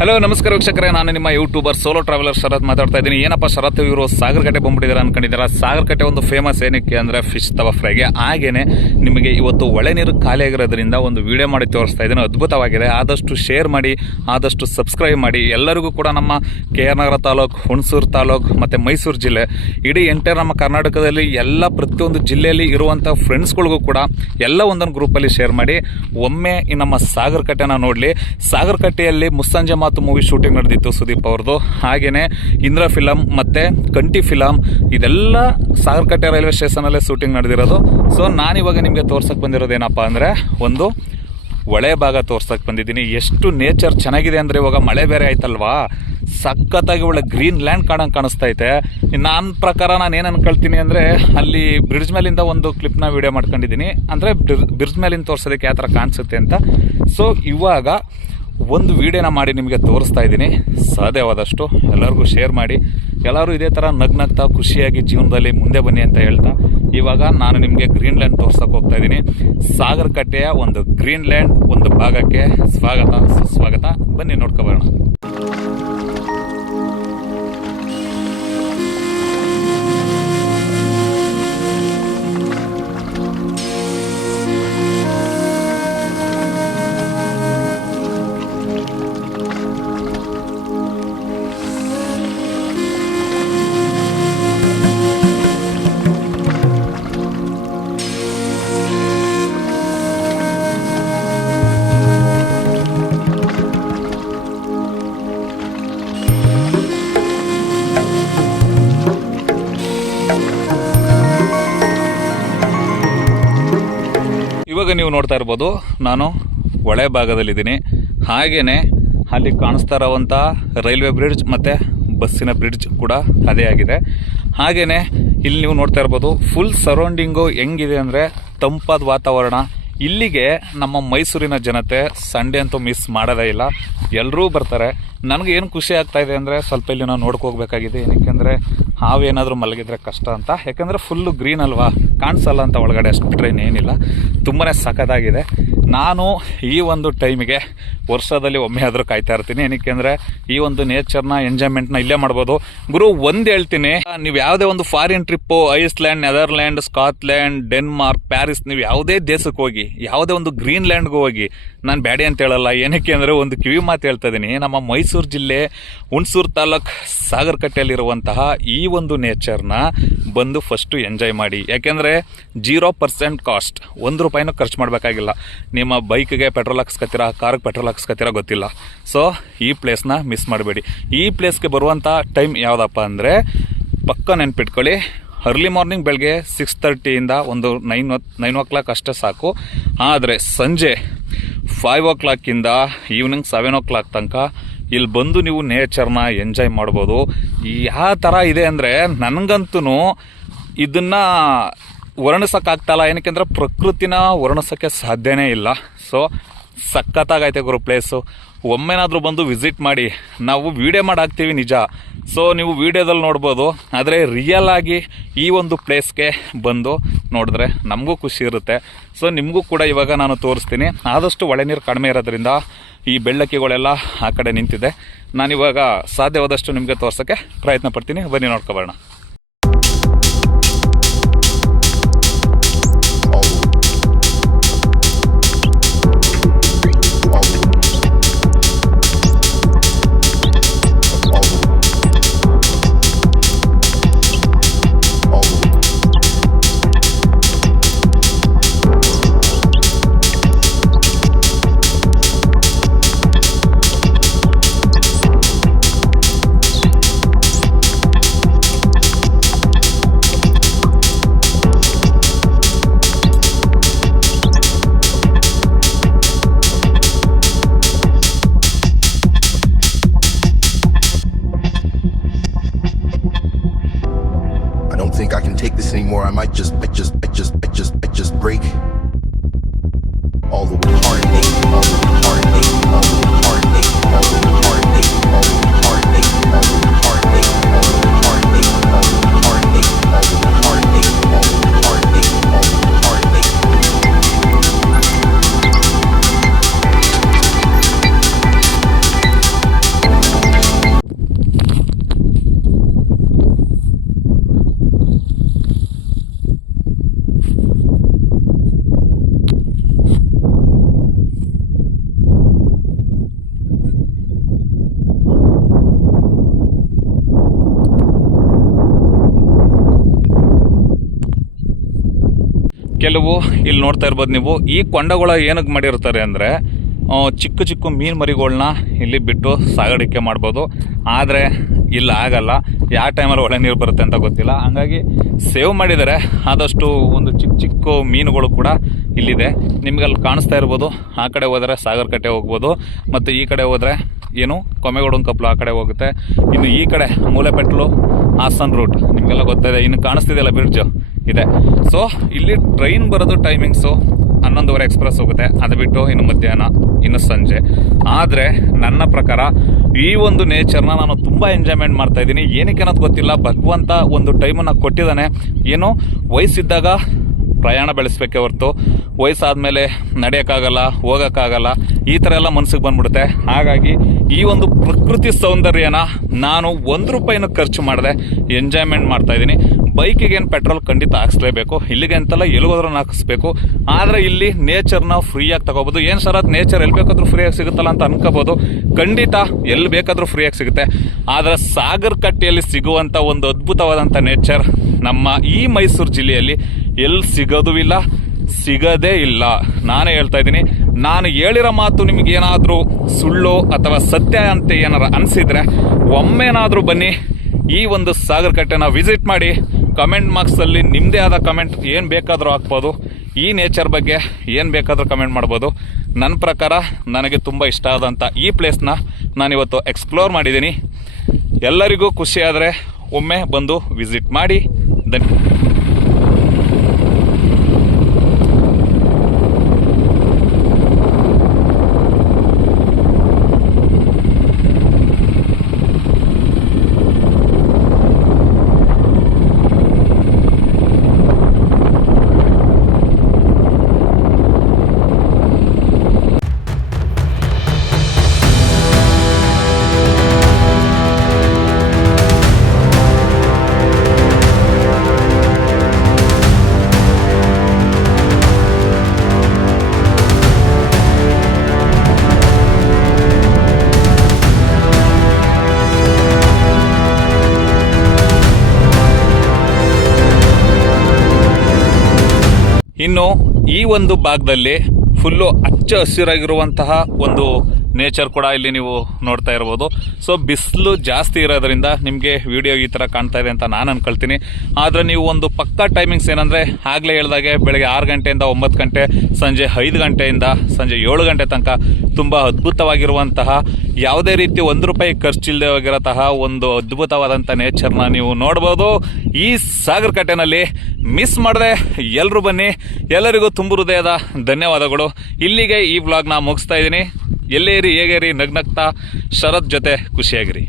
Hello ನಮಸ್ಕಾರ ವೀಕ್ಷಕರೇ, ನಾನು ನಿಮ್ಮ ಯೂಟ್ಯೂಬರ್ ಸೋಲೋ ಟ್ರಾವೆಲರ್ ಶರತ್ ಮಾತಾಡ್ತಾ ಇದ್ದೀನಿ. ಏನಪ್ಪ ಶರತ್ ಇವರು ಸಾಗರಕಟ್ಟೆ ಬಂದ್ಬಿಟ್ಟಿದ್ದಾರೆ ಅನ್ಕೊಂಡಿದ್ದಾರೆ. ಸಾಗರಕಟ್ಟೆ ಒಂದು ಫೇಮಸ್ ಏನಕ್ಕೆ ಅಂದರೆ ಫಿಶ್ ತವಾ ಫ್ರೈಗೆ. ಹಾಗೇನೆ ನಿಮಗೆ ಇವತ್ತು ಒಳೆ ನೀರು ಖಾಲಿ ಆಗಿರೋದ್ರಿಂದ ಒಂದು ವಿಡಿಯೋ ಮಾಡಿ ತೋರಿಸ್ತಾ ಇದ್ದೀನಿ. ಅದ್ಭುತವಾಗಿದೆ. ಆದಷ್ಟು ಶೇರ್ ಮಾಡಿ, ಆದಷ್ಟು ಸಬ್ಸ್ಕ್ರೈಬ್ ಮಾಡಿ. ಎಲ್ಲರಿಗೂ ಕೂಡ ನಮ್ಮ KR ನಗರ ತಾಲೂಕು, ಹುಣಸೂರು ತಾಲೂಕು ಮತ್ತು ಮೈಸೂರು ಜಿಲ್ಲೆ, ಇಡೀ ಎಂಟೈರ್ ನಮ್ಮ ಕರ್ನಾಟಕದಲ್ಲಿ ಎಲ್ಲ ಪ್ರತಿಯೊಂದು ಜಿಲ್ಲೆಯಲ್ಲಿ ಇರುವಂಥ ಫ್ರೆಂಡ್ಸ್ಗಳಿಗೂ ಕೂಡ ಎಲ್ಲ ಒಂದೊಂದು ಗ್ರೂಪಲ್ಲಿ ಶೇರ್ ಮಾಡಿ. ಒಮ್ಮೆ ಈ ನಮ್ಮ ಸಾಗರಕಟ್ಟೆನ ನೋಡಲಿ. ಸಾಗರಕಟ್ಟೆಯಲ್ಲಿ ಮುಸ್ಸಂಜೆ ಮಾತು ಮೂವಿ ಶೂಟಿಂಗ್ ನಡೆದಿತ್ತು ಸುದೀಪ್ ಅವ್ರದ್ದು. ಹಾಗೇನೆ ಇಂದ್ರ ಫಿಲಮ್ ಮತ್ತೆ ಕಂಠಿ ಫಿಲಮ್ ಇದೆಲ್ಲ ಸಾಗರಕಟ್ಟೆ ರೈಲ್ವೆ ಸ್ಟೇಷನಲ್ಲೇ ಶೂಟಿಂಗ್ ನಡೆದಿರೋದು. ಸೊ ನಾನಿವಾಗ ನಿಮಗೆ ತೋರ್ಸಕ್ಕೆ ಬಂದಿರೋದೇನಪ್ಪ ಅಂದರೆ ಒಂದು ಒಳೆ ಭಾಗ ತೋರ್ಸಕ್ಕೆ ಬಂದಿದ್ದೀನಿ. ಎಷ್ಟು ನೇಚರ್ ಚೆನ್ನಾಗಿದೆ ಅಂದರೆ, ಇವಾಗ ಮಳೆ ಬೇರೆ ಆಯ್ತಲ್ವಾ, ಸಖತ್ತಾಗಿ ಒಳ್ಳೆ ಗ್ರೀನ್ ಲ್ಯಾಂಡ್ ಕಾಣಿಸ್ತಾ ಐತೆ. ನನ್ನ ಪ್ರಕಾರ ನಾನು ಏನು ಅನ್ಕೊಳ್ತೀನಿ ಅಂದರೆ, ಅಲ್ಲಿ ಬ್ರಿಡ್ಜ್ ಮೇಲಿಂದ ಒಂದು ಕ್ಲಿಪ್ನ ವಿಡಿಯೋ ಮಾಡ್ಕೊಂಡಿದ್ದೀನಿ. ಅಂದರೆ ಬ್ರಿಡ್ಜ್ ಮೇಲಿಂದ ತೋರಿಸೋದಕ್ಕೆ ಯಾವ ಥರ ಕಾಣಿಸುತ್ತೆ ಅಂತ. ಸೊ ಇವಾಗ ಒಂದು ವಿಡಿಯೋನ ಮಾಡಿ ನಿಮಗೆ ತೋರಿಸ್ತಾ ಇದ್ದೀನಿ. ಸಾಧ್ಯವಾದಷ್ಟು ಎಲ್ಲರಿಗೂ ಶೇರ್ ಮಾಡಿ. ಎಲ್ಲರೂ ಇದೇ ಥರ ನಗ್ನಗ್ತಾ ಖುಷಿಯಾಗಿ ಜೀವನದಲ್ಲಿ ಮುಂದೆ ಬನ್ನಿ ಅಂತ ಹೇಳ್ತಾ, ಇವಾಗ ನಾನು ನಿಮಗೆ ಗ್ರೀನ್ ಲ್ಯಾಂಡ್ ತೋರ್ಸೋಕೆ ಹೋಗ್ತಾ ಇದ್ದೀನಿ. ಸಾಗರಕಟ್ಟೆಯ ಒಂದು ಗ್ರೀನ್ ಲ್ಯಾಂಡ್ ಒಂದು ಭಾಗಕ್ಕೆ ಸ್ವಾಗತ, ಸುಸ್ವಾಗತ. ಬನ್ನಿ ನೋಡ್ಕೊಬರೋಣ. ಇವಾಗ ನೀವು ನೋಡ್ತಾ ಇರ್ಬೋದು, ನಾನು ಒಳೆ ಭಾಗದಲ್ಲಿದ್ದೀನಿ. ಹಾಗೆಯೇ ಅಲ್ಲಿ ಕಾಣಿಸ್ತಾ ಇರೋವಂಥ ರೈಲ್ವೆ ಬ್ರಿಡ್ಜ್ ಮತ್ತು ಬಸ್ಸಿನ ಬ್ರಿಡ್ಜ್ ಕೂಡ ಅದೇ ಆಗಿದೆ. ಹಾಗೆಯೇ ಇಲ್ಲಿ ನೀವು ನೋಡ್ತಾ ಇರ್ಬೋದು, ಫುಲ್ ಸರೌಂಡಿಂಗು ಹೆಂಗಿದೆ ಅಂದರೆ ತಂಪಾದ ವಾತಾವರಣ. ಇಲ್ಲಿಗೆ ನಮ್ಮ ಮೈಸೂರಿನ ಜನತೆ ಸಂಡೇ ಅಂತೂ ಮಿಸ್ ಮಾಡೋದೇ ಇಲ್ಲ, ಎಲ್ಲರೂ ಬರ್ತಾರೆ. ನನಗೆ ಏನು ಖುಷಿ ಆಗ್ತಾ ಇದೆ ಅಂದರೆ, ಸ್ವಲ್ಪ ಇಲ್ಲಿ ನಾವು ನೋಡ್ಕೋಬೇಕಾಗಿದೆ. ಏನಕ್ಕೆ ಅಂದರೆ ಹಾವೇನಾದರೂ ಮಲಗಿದ್ರೆ ಕಷ್ಟ ಅಂತ. ಯಾಕಂದರೆ ಫುಲ್ಲು ಗ್ರೀನ್ ಅಲ್ವಾ, ಕಾಣಿಸಲ್ಲ ಅಂತ ಒಳಗಡೆ, ಅಷ್ಟು ಬಿಟ್ಟರೆ ಇನ್ನೇನಿಲ್ಲ. ತುಂಬಾ ಸಖತ್ತಾಗಿದೆ. ನಾನು ಈ ಒಂದು ಟೈಮಿಗೆ ವರ್ಷದಲ್ಲಿ ಒಮ್ಮೆ ಆದರೂ ಕಾಯ್ತಾ ಇರ್ತೀನಿ. ಏನಕ್ಕೆ ಅಂದರೆ ಈ ಒಂದು ನೇಚರ್ನ ಎಂಜಾಯ್ಮೆಂಟ್ನ ಇಲ್ಲೇ ಮಾಡ್ಬೋದು. ಗುರು ಒಂದು ಹೇಳ್ತೀನಿ, ನೀವು ಯಾವುದೇ ಒಂದು foreign trip, Iceland, Netherland, Scotland, Denmark, Paris, ನೀವು ಯಾವುದೇ ದೇಶಕ್ಕೆ ಹೋಗಿ, ಯಾವುದೇ ಒಂದು ಗ್ರೀನ್ ಲ್ಯಾಂಡ್ಗೂ ಹೋಗಿ, ನಾನು ಬ್ಯಾಡಿ ಅಂತ ಹೇಳಲ್ಲ. ಏನಕ್ಕೆ ಅಂದರೆ ಒಂದು ಕಿವಿ ಮಾತು ಹೇಳ್ತಾ ಇದ್ದೀನಿ. ನಮ್ಮ ಮೈಸೂರು ಜಿಲ್ಲೆ ಹುಣಸೂರು ತಾಲೂಕು ಸಾಗರಕಟ್ಟೆಯಲ್ಲಿರುವಂತಹ ಈ ಒಂದು ನೇಚರ್ನ ಬಂದು ಫಸ್ಟು ಎಂಜಾಯ್ ಮಾಡಿ. ಯಾಕೆಂದರೆ 0% ಕಾಸ್ಟ್, ₹1 ಖರ್ಚು ಮಾಡಬೇಕಾಗಿಲ್ಲ. ನಿಮ್ಮ ಬೈಕ್ಗೆ ಪೆಟ್ರೋಲ್ ಹಾಕ್ಸ್ಕೊತೀರಾ, ಕಾರ್ಗೆ ಪೆಟ್ರೋಲ್ ಹಾಕ್ಸ್ಕೊತೀರಾ ಗೊತ್ತಿಲ್ಲ. ಸೊ ಈ ಪ್ಲೇಸ್ನ ಮಿಸ್ ಮಾಡಬೇಡಿ. ಈ ಪ್ಲೇಸ್ಗೆ ಬರುವಂಥ ಟೈಮ್ ಯಾವುದಪ್ಪ ಅಂದರೆ, ಪಕ್ಕ ನೆನ್ಪಿಟ್ಕೊಳ್ಳಿ, ಅರ್ಲಿ ಮಾರ್ನಿಂಗ್ ಬೆಳಗ್ಗೆ 6:30 ಒಂದು 9 o'clock ಅಷ್ಟೇ ಸಾಕು. ಆದರೆ ಸಂಜೆ 5 o'clock ಈವ್ನಿಂಗ್ 7 o'clock ತನಕ ಇಲ್ಲಿ ಬಂದು ನೀವು ನೇಚರ್ನ ಎಂಜಾಯ್ ಮಾಡ್ಬೋದು. ಯಾವ ಥರ ಇದೆ ಅಂದರೆ, ನನಗಂತೂ ಇದನ್ನು ವರ್ಣಿಸೋಕ್ಕಾಗ್ತಾಯಿಲ್ಲ. ಏನಕ್ಕೆ ಅಂದರೆ ಪ್ರಕೃತಿನ ವರ್ಣಿಸೋಕ್ಕೆ ಸಾಧ್ಯನೇ ಇಲ್ಲ. ಸೊ ಸಖತ್ತಾಗೈತೆ ಗುರು ಪ್ಲೇಸು. ಒಮ್ಮೆನಾದರೂ ಬಂದು ವಿಸಿಟ್ ಮಾಡಿ. ನಾವು ವೀಡಿಯೋ ಮಾಡಿ ಹಾಕ್ತೀವಿ ನಿಜ, ಸೊ ನೀವು ವೀಡಿಯೋದಲ್ಲಿ ನೋಡ್ಬೋದು. ಆದರೆ ರಿಯಲ್ ಆಗಿ ಈ ಒಂದು ಪ್ಲೇಸ್ಗೆ ಬಂದು ನೋಡಿದ್ರೆ ನಮಗೂ ಖುಷಿ ಇರುತ್ತೆ. ಸೊ ನಿಮಗೂ ಕೂಡ ಇವಾಗ ನಾನು ತೋರಿಸ್ತೀನಿ. ಆದಷ್ಟು ಒಳೆ ನೀರು ಕಡಿಮೆ ಇರೋದ್ರಿಂದ ಈ ಬೆಳ್ಳಕ್ಕಿಗಳೆಲ್ಲ ಆ ಕಡೆ ನಿಂತಿದೆ. ನಾನಿವಾಗ ಸಾಧ್ಯವಾದಷ್ಟು ನಿಮಗೆ ತೋರ್ಸೋಕ್ಕೆ ಪ್ರಯತ್ನ ಪಡ್ತೀನಿ. ಬನ್ನಿ ನೋಡ್ಕೊಬರೋಣ. Think I can take this anymore. I might just break all the heartache, all the heartache, all the heartache, all the heartache, all the heartache, all the heartache, all the heartache, all the heartache, all the heartache, all the heartache, all the heartache. ಕೆಲವು ಇಲ್ಲಿ ನೋಡ್ತಾ ಇರ್ಬೋದು ನೀವು. ಈ ಕೊಂಡಗಳ ಏನಕ್ಕೆ ಮಾಡಿರ್ತಾರೆ ಅಂದರೆ ಚಿಕ್ಕ ಚಿಕ್ಕ ಮೀನು ಮರಿಗಳನ್ನ ಇಲ್ಲಿ ಬಿಟ್ಟು ಸಾಗಾಣಿಕೆ ಮಾಡ್ಬೋದು. ಆದರೆ ಇಲ್ಲಿ ಆಗಲ್ಲ, ಯಾವ ಟೈಮಲ್ಲಿ ಒಳ್ಳೆ ನೀರು ಬರುತ್ತೆ ಅಂತ ಗೊತ್ತಿಲ್ಲ. ಹಂಗಾಗಿ ಸೇವ್ ಮಾಡಿದ್ದಾರೆ. ಆದಷ್ಟು ಒಂದು ಚಿಕ್ಕ ಚಿಕ್ಕ ಮೀನುಗಳು ಕೂಡ ಇಲ್ಲಿದೆ. ನಿಮ್ಗೆ ಅಲ್ಲಿ ಕಾಣಿಸ್ತಾ ಇರ್ಬೋದು. ಆ ಕಡೆ ಹೋದರೆ ಸಾಗರ್ ಕಟ್ಟೆ ಹೋಗ್ಬೋದು, ಮತ್ತು ಈ ಕಡೆ ಹೋದರೆ ಏನು ಕೊಮೆಗೋಡನ್ ಕಪ್ಲು ಆ ಕಡೆ ಹೋಗುತ್ತೆ. ಇನ್ನು ಈ ಕಡೆ ಮೂಲೆಪೆಟ್ಲು ಹಾಸನ್ ರೂಟ್ ನಿಮಗೆಲ್ಲ ಗೊತ್ತಿದೆ. ಇನ್ನು ಕಾಣಿಸ್ತಿದೆಯಲ್ಲ ಬ್ರಿಡ್ಜು ಇದೆ. ಸೊ ಇಲ್ಲಿ ಟ್ರೈನ್ ಬರೋದು ಟೈಮಿಂಗ್ಸು 11:30 ಎಕ್ಸ್ಪ್ರೆಸ್ ಹೋಗುತ್ತೆ. ಅದು ಬಿಟ್ಟು ಇನ್ನು ಮಧ್ಯಾಹ್ನ, ಇನ್ನು ಸಂಜೆ. ಆದರೆ ನನ್ನ ಪ್ರಕಾರ ಈ ಒಂದು ನೇಚರ್ನ ನಾನು ತುಂಬ ಎಂಜಾಯ್ಮೆಂಟ್ ಮಾಡ್ತಾ ಇದ್ದೀನಿ. ಏನಕ್ಕೆ ಅನ್ನೋದು ಗೊತ್ತಿಲ್ಲ. ಭಗವಂತ ಒಂದು ಟೈಮನ್ನು ಕೊಟ್ಟಿದ್ದಾನೆ. ಏನೋ ವಯಸ್ಸಿದ್ದಾಗ ಪ್ರಯಾಣ ಬೆಳೆಸ್ಬೇಕೆ ಹೊರತು ವಯಸ್ಸಾದಮೇಲೆ ನಡೆಯೋಕ್ಕಾಗಲ್ಲ, ಹೋಗೋಕ್ಕಾಗಲ್ಲ, ಈ ಥರ ಎಲ್ಲ ಮನಸ್ಸಿಗೆ ಬಂದ್ಬಿಡುತ್ತೆ. ಹಾಗಾಗಿ ಈ ಒಂದು ಪ್ರಕೃತಿ ಸೌಂದರ್ಯನ ನಾನು ₹1 ಖರ್ಚು ಮಾಡಿದೆ ಎಂಜಾಯ್ಮೆಂಟ್ ಮಾಡ್ತಾಯಿದ್ದೀನಿ. ಬೈಕಿಗೇನು ಪೆಟ್ರೋಲ್ ಖಂಡಿತ ಹಾಕ್ಸ್ಲೇಬೇಕು, ಇಲ್ಲಿಗೆ ಅಂತಲ್ಲ ಎಲ್ಲಿಗೋದ್ರೂ ಹಾಕಿಸ್ಬೇಕು. ಆದರೆ ಇಲ್ಲಿ ನೇಚರ್ನ ಫ್ರೀಯಾಗಿ ತಗೋಬೋದು. ಏನು ಸರ್ ಅದು ನೇಚರ್ ಎಲ್ಲಿ ಬೇಕಾದರೂ ಫ್ರೀಯಾಗಿ ಸಿಗುತ್ತಲ್ಲ ಅಂತ ಅನ್ಕೋಬೋದು. ಖಂಡಿತ ಎಲ್ಲಿ ಬೇಕಾದರೂ ಫ್ರೀಯಾಗಿ ಸಿಗುತ್ತೆ. ಆದರೆ ಸಾಗರ್ ಕಟ್ಟೆಯಲ್ಲಿ ಸಿಗುವಂಥ ಒಂದು ಅದ್ಭುತವಾದಂಥ ನೇಚರ್ ನಮ್ಮ ಈ ಮೈಸೂರು ಜಿಲ್ಲೆಯಲ್ಲಿ ಎಲ್ಲಿ ಸಿಗೋದು ಇಲ್ಲ, ಸಿಗದೇ ಇಲ್ಲ. ನಾನೇ ಹೇಳ್ತಾ ಇದ್ದೀನಿ. ನಾನು ಹೇಳಿರೋ ಮಾತು ನಿಮಗೇನಾದರೂ ಸುಳ್ಳು ಅಥವಾ ಸತ್ಯ ಅಂತ ಏನಾರು ಅನಿಸಿದರೆ ಒಮ್ಮೆನಾದರೂ ಬನ್ನಿ, ಈ ಒಂದು ಸಾಗರ್ ಕಟ್ಟೆನ ವಿಸಿಟ್ ಮಾಡಿ. ಕಮೆಂಟ್ ಬಾಕ್ಸಲ್ಲಿ ನಿಮ್ಮದೇ ಆದ ಕಮೆಂಟ್ ಏನು ಬೇಕಾದರೂ ಹಾಕ್ಬೋದು. ಈ ನೇಚರ್ ಬಗ್ಗೆ ಏನು ಬೇಕಾದರೂ ಕಮೆಂಟ್ ಮಾಡ್ಬೋದು. ನನ್ನ ಪ್ರಕಾರ ನನಗೆ ತುಂಬ ಇಷ್ಟ ಆದಂಥ ಈ ಪ್ಲೇಸ್ನ ನಾನಿವತ್ತು ಎಕ್ಸ್ಪ್ಲೋರ್ ಮಾಡಿದ್ದೀನಿ. ಎಲ್ಲರಿಗೂ ಖುಷಿಯಾದರೆ ಒಮ್ಮೆ ಬಂದು ವಿಸಿಟ್ ಮಾಡಿ. ಇನ್ನು ಈ ಒಂದು ಭಾಗದಲ್ಲಿ ಫುಲ್ಲು ಹಚ್ಚ ಹಸಿರಾಗಿರುವಂತಹ ಒಂದು ನೇಚರ್ ಕೂಡ ಇಲ್ಲಿ ನೀವು ನೋಡ್ತಾ ಇರ್ಬೋದು. ಸೊ ಬಿಸಿಲು ಜಾಸ್ತಿ ಇರೋದ್ರಿಂದ ನಿಮಗೆ ವಿಡಿಯೋ ಈ ಥರ ಕಾಣ್ತಾ ಇದೆ ಅಂತ ನಾನು ಅನ್ಕೊಳ್ತೀನಿ. ಆದರೆ ನೀವು ಒಂದು ಪಕ್ಕಾ ಟೈಮಿಂಗ್ಸ್ ಏನಂದರೆ ಆಗಲೇ ಹೇಳಿದಾಗೆ ಬೆಳಗ್ಗೆ 6 ಗಂಟೆಯಿಂದ 9 ಗಂಟೆ, ಸಂಜೆ 5 ಗಂಟೆಯಿಂದ ಸಂಜೆ 7 ಗಂಟೆ ತನಕ ತುಂಬ ಅದ್ಭುತವಾಗಿರುವಂತಹ, ಯಾವುದೇ ರೀತಿ ₹1 ಖರ್ಚಿಲ್ಲದೆ ಹೋಗಿರೋಂತಹ ಒಂದು ಅದ್ಭುತವಾದಂಥ ನೇಚರ್ನ ನೀವು ನೋಡ್ಬೋದು ಈ ಸಾಗರ್ ಕಟ್ಟೆನಲ್ಲಿ. ಮಿಸ್ ಮಾಡದೆ ಎಲ್ಲರೂ ಬನ್ನಿ. ಎಲ್ಲರಿಗೂ ತುಂಬ ಹೃದಯದ ಧನ್ಯವಾದಗಳು. ಇಲ್ಲಿಗೆ ಈ ವ್ಲಾಗ್ನ ಮುಗಿಸ್ತಾ ಇದ್ದೀನಿ. ಎಲ್ಲೇ ಇರಿ, ಹೇಗೆ ಇರಿ, ನಗ್ನಗ್ತಾ ಶರತ್ ಜೊತೆ ಖುಷಿಯಾಗಿರಿ.